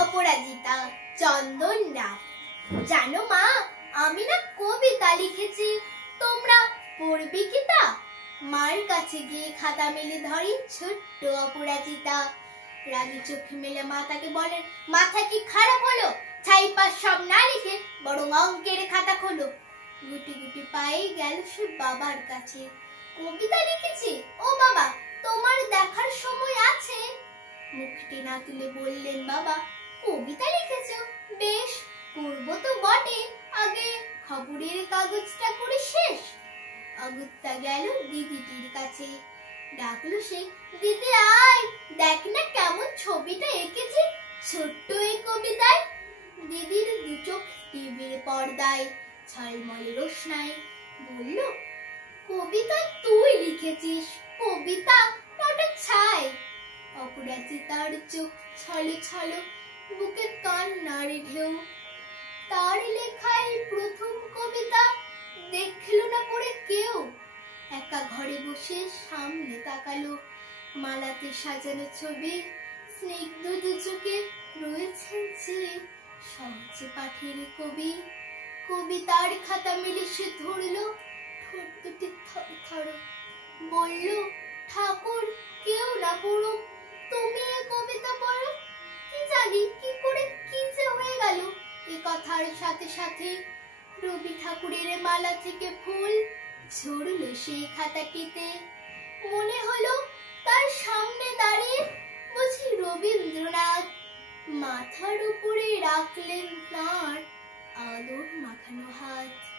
অপরাজিতা, চন্দন রাত। জানো মা, আমি না কবিতা লিখেছি, তোমরা পড়বে কি তা? মার কাছে গিয়ে খাতা মেলে ধরে ছোট্ট অপরাজিতা। রাগী চোখে মেলে মা তাকে বলেন, মাথা কি খারাপ হলো? ছাইপাশ সব না লিখে বরং অঙ্কের খাতা খোলো। গুটি গুটি পায়ে গেল সে বাবার কাছে। কবিতা লিখেছি? ও বাবা, তোমার দেখার সময় আছে? মুখটি না তুলে বললেন বাবা, কবিতা লিখেছো? বেশ, করবো তো বটে, আগে খবরের কাগজটা করে শেষ। অগত্যা গেল দিদিটির কাছে। ডাকলো সে, দিদি আয়, দেখ না কেমন ছবিটা এঁকেছি ছোট্ট এই কবিতায়। দিদির দু চোখ টিভির পর্দায় ঝলমলে রোশনাই। বলল, কবিতা তুই লিখেছিস? কবিতা ওটা ছাই। অপরাজিতার চোখ ছলো ছলো, বুকে কান্নার ঢেউ। তার লেখায় প্রথম কবিতা দেখলো না পড়ে কেউ। একা ঘরে বসে সামনে তাকালো, মালাতে সাজানো ছবি স্নিগ্ধ দু চোখে রয়েছেন যে সহজে পাঠের কবি। কবিতার খাতা মেলে সে ধরলো, ঠোঁট দুটি থরথর। বলল, ঠাকুর কেউ না পড়ুক, তুমি এ কবিতা পড়ো। কি জানি কি করে কি যে হয়ে গেল। এ কথার সাথে সাথে রবি ঠাকুরের মালা থেকে ফুল ঝরলো সেই খাতাটিতে। মনে হলো তার সামনে দাঁড়িয়ে বুঝি রবীন্দ্রনাথ। মাথার উপরে রাখলেন তাঁর আদর মাখানো হাত।